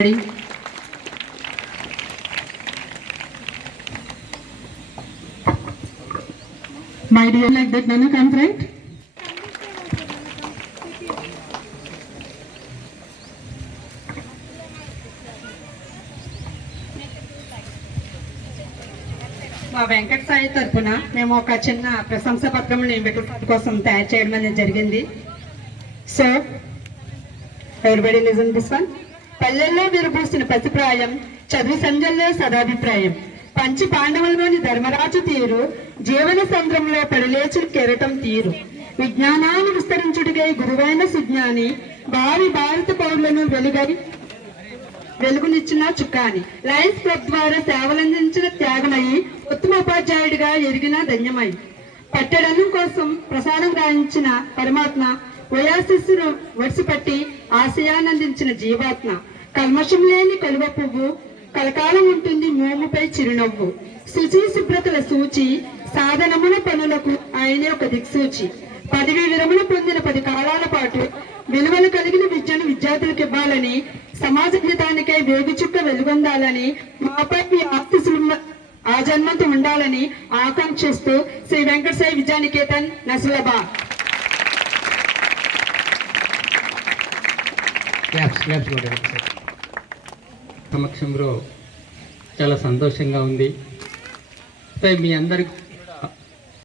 My dear, like that, Nana, come right? మా వెంకట సాయి తరఫున మేము ఒక చిన్న ప్రశంసా పత్రం వెంకట కోసం తయారు చేయడం అనేది జరిగింది. So everybody listen this one. పల్లెల్లో విరబూసిన పసిప్రాయం, చదువు సంజల్లో సదాభిప్రాయం, పంచి పాండవులలోని ధర్మరాజు తీరు, జీవన సంద్రంలో పడలేచిన కెరటం తీరు, విజ్ఞానాన్ని విస్తరించుడిగై గురువైన సుజ్ఞాని, భావి భారత పౌరులను వెలుగునిచ్చిన చుక్కాని, లయన్స్ క్లబ్ ద్వారా సేవలందించిన త్యాగమయి, ఉత్తమ ఉపాధ్యాయుడిగా ఎరిగిన ధన్యమై, పట్టెడన్నం కోసం ప్రసాదం రాయించిన పరమాత్మ, వయాశిస్సును వడిసిపట్టి ఆశయానందించిన జీవాత్మ, కల్మషం లేని కలువ పువ్వు, కలకాలం ఉంటుంది మోముపై చిరునవ్వు, శుచి శుభ్రతల సూచి, సాధనముల పనులకు ఆయనే ఒక దిక్సూచి, పదవి విరమణ పొందిన 10 కాలాల పాటు విలువలు కలిగిన విద్యను విద్యార్థులకు ఇవ్వాలని, సమాజ హితానికై వేగుచుక్క వెలుగొందాలని, మాపై మీ ఆశీస్సులు ఆ జన్మంతో ఉండాలని ఆకాంక్షిస్తూ శ్రీ వెంకట సాయి విద్యానికేతన్ నసిలాబాద్. సమక్షంలో చాలా సంతోషంగా ఉంది. మీ అందరికి